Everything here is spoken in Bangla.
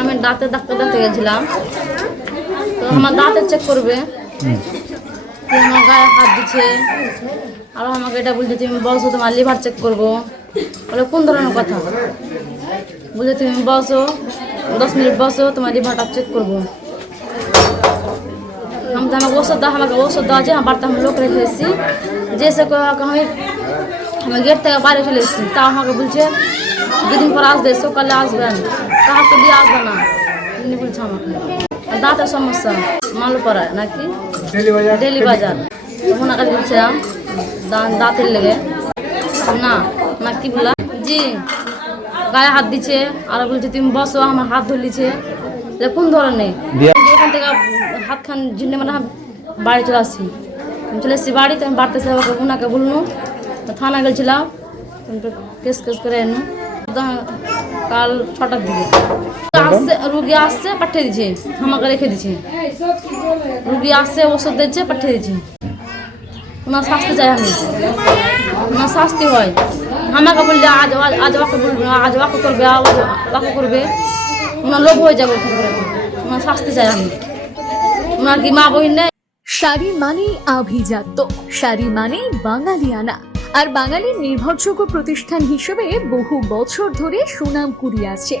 আমি দাঁতের ডাক্তার দেখাতে গেছিলাম। তো আমার দাঁতের চেক করবে। আমার গায়ে হাত দিচ্ছে। আর আমাকে এটা বলছে, তুমি বলছো তোমার লিভার চেক করব। বলে, কোন ধরনের কথা? বলছে, তুমি বসো দশ মিনিট বসো তোমার লিভারটা চেক করব। আমি তো আমাকে ওষুধ দেওয়া আমাকে ওষুধ দেওয়া আছে আমার আমি লোক রেখে এসেছি। যে সে ক- আমি আমি গেট থেকে বাইরে চলে এসেছি। তা আমাকে বলছে, দুদিন পর আসবে, সকালে আসবেন কাহাকে দিয়ে আসবে না। বলছে আমাকে। দাঁতের সমস্যা মালুপাড়ায় নাকি? ডেলি বাজার। তখন কাছে বলছিলাম দাঁতের লেগে। না না কি বলা? জি গায়ে হাত দিচ্ছে আর বলছে তুমি বসো আমার হাত ধরলিছে কোন ধরনের? ওখান থেকে হাত খান জিন্নে মানে বাড়ি চলে আসছি। আমি চলে এসেছি বাড়িতে আমি বাড়তে ওকে ওনাকে বললু থানা গেছিলাম কেস কেস করে এনু কাল ছটার দিকে। আসছে রুগী আসছে পাঠিয়ে দিছে আমাকে রেখে দিছে রুগী আসছে ওষুধ দিচ্ছে পাঠিয়ে দিছে ওনার শাস্তি চাই আমি। ওনার শাস্তি হয়। আমাকে বললে আজ আজ- ওকে বলবে আজ ওকে করবে আজ ওকে করবে। ওনার লোভ হয়ে যাবে ওনার শাস্তি চাই আমি। ওনার কি মা বহিন নেই? শাড়ি মানেই আভিজাত্য। শাড়ি মানেই বাঙালিয়ানা। আর বাঙালির নির্ভরযোগ্য প্রতিষ্ঠান হিসেবে বহু বছর ধরে সুনাম কুড়িয়ে আসছে।